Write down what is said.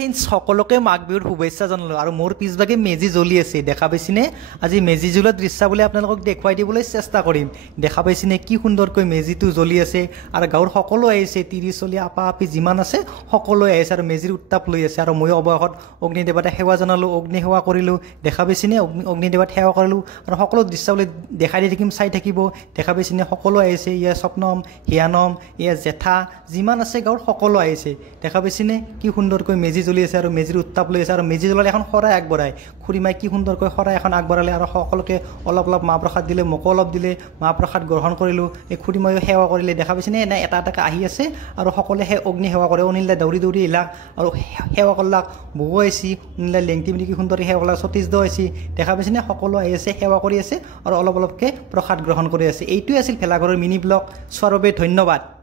Friends সকলোকে মাঘ বিহুৰ শুভেচ্ছা জনালোঁ আৰু মোৰ পিছভাগে মেজি জ্বলি আছে দেখা পাইছেনে আজি মেজি জ্বলোৱা দৃশ্য বুলি আপোনালোকক দেখুৱাই দিবলৈ চেষ্টা কৰিম দেখা পাইছেনে কি সুন্দৰকৈ মেজিটো জ্বলি আছে আৰু গাঁৱৰ সকলো আহিছে তিৰি চলি আপা আপি যিমান আছে সকলো আহিছে আৰু মেজিৰ উত্তাপ লৈ আছে আৰু মই অৱশেষত অগ্নি দেৱতাক সেৱা জনালোঁ অগ্নি সেৱা কৰিলোঁ দেখা পাইছেনে অগ্নি দেৱতাক সেৱা কৰিলোঁ আৰু সকলো দৃশ্যাৱলী দেখাই দি থাকিম চাই থাকিব দেখা পাইছেনে সকলো আহিছে ইয়া স্বপ্নম হিয়ানম ইয়া জেঠা যিমান আছে গাঁৱৰ সকলো আহিছে দেখা পাইছেনে কি সুন্দৰকৈ মেজি জ্বলি আছে আৰু মেজিৰ উত্তাপ লৈ আছে আৰু মেজি জ্বলালে এখন শৰাই আগবঢ়ায় খুৰীমাই কি সুন্দৰকৈ শৰাই এখন আগবঢ়ালে আৰু সকলোকে অলপ অলপ মাহ প্ৰসাদ দিলে মোকো অলপ দিলে মাহ প্ৰসাদ গ্ৰহণ কৰিলোঁ এই খুৰীমায়ো সেৱা কৰিলে দেখা পাইছেনে এনে এটা এটাকৈ আহি আছে আৰু সকলোৱে অগ্নি সেৱা কৰে অনিলা দৌৰি দৌৰি আহিলাক আৰু সেৱা কৰলাক বহো আহিছে অনিলা লেংটি মেলি কি সুন্দৰকৈ সেৱা কৰলাক সতীশ দ আহিছে দেখা পাইছেনে সকলো আহি আছে সেৱা কৰি আছে আৰু অলপ অলপকৈ প্ৰসাদ গ্ৰহণ কৰি আছে এইটোৱে আছিল ভেলাঘৰৰ মিনি ব্লগ চোৱাৰ বাবে ধন্যবাদ।